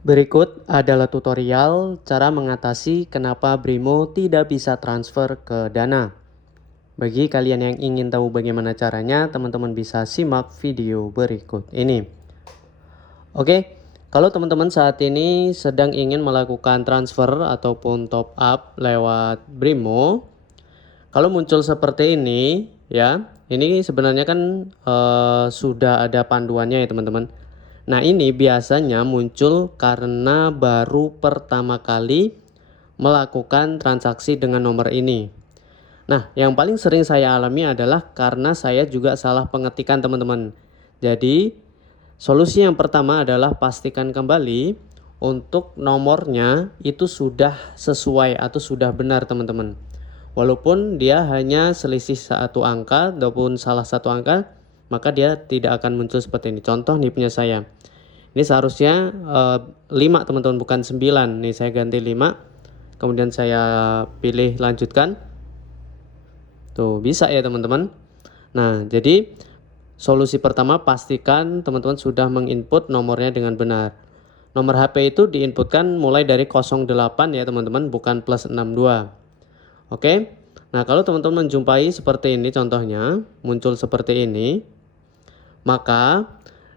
Berikut adalah tutorial cara mengatasi kenapa Brimo tidak bisa transfer ke Dana. Bagi kalian yang ingin tahu bagaimana caranya, teman-teman bisa simak video berikut ini. Oke, kalau teman-teman saat ini sedang ingin melakukan transfer ataupun top up lewat Brimo, kalau muncul seperti ini ya, ini sebenarnya kan sudah ada panduannya ya teman-teman. Nah, ini biasanya muncul karena baru pertama kali melakukan transaksi dengan nomor ini. Nah, yang paling sering saya alami adalah karena saya juga salah pengetikan teman-teman. Jadi, solusi yang pertama adalah pastikan kembali untuk nomornya itu sudah sesuai atau sudah benar teman-teman. Walaupun dia hanya selisih satu angka ataupun salah satu angka, maka dia tidak akan muncul seperti ini. Contoh nih punya saya. Ini seharusnya 5 teman-teman, bukan 9. Nih saya ganti 5. Kemudian saya pilih lanjutkan. Tuh, bisa ya teman-teman. Nah, jadi solusi pertama, pastikan teman-teman sudah menginput nomornya dengan benar. Nomor HP itu diinputkan mulai dari 08 ya teman-teman, bukan plus 62. Oke. Nah, kalau teman-teman menjumpai seperti ini contohnya, muncul seperti ini, maka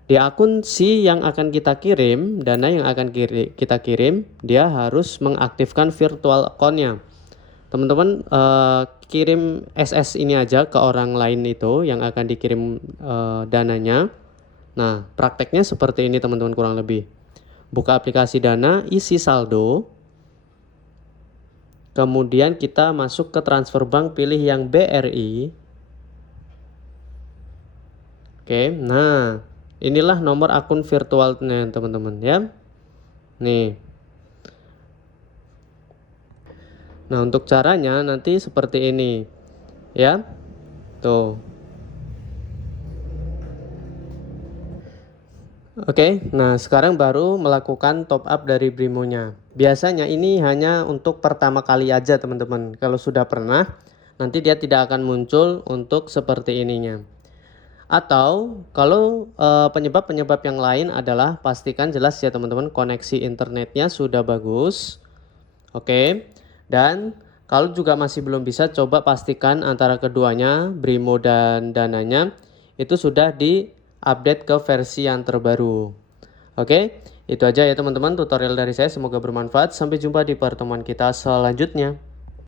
di akun si yang akan kita kirim, dana yang akan kita kirim, dia harus mengaktifkan virtual account-nya. Teman-teman kirim SS ini aja ke orang lain itu yang akan dikirim dananya. Nah, prakteknya seperti ini teman-teman kurang lebih. Buka aplikasi Dana, isi saldo. Kemudian kita masuk ke transfer bank, pilih yang BRI. Oke, nah inilah nomor akun virtualnya teman-teman ya. Nih. Nah, untuk caranya nanti seperti ini ya. Tuh. Oke, nah sekarang baru melakukan top up dari Brimonya. Biasanya ini hanya untuk pertama kali aja teman-teman. Kalau sudah pernah, nanti dia tidak akan muncul untuk seperti ininya. Atau kalau penyebab-penyebab yang lain adalah pastikan jelas ya teman-teman, koneksi internetnya sudah bagus. Oke, dan kalau juga masih belum bisa, coba pastikan antara keduanya, Brimo dan Dananya, itu sudah di-update ke versi yang terbaru. Oke, itu aja ya teman-teman tutorial dari saya, semoga bermanfaat. Sampai jumpa di pertemuan kita selanjutnya.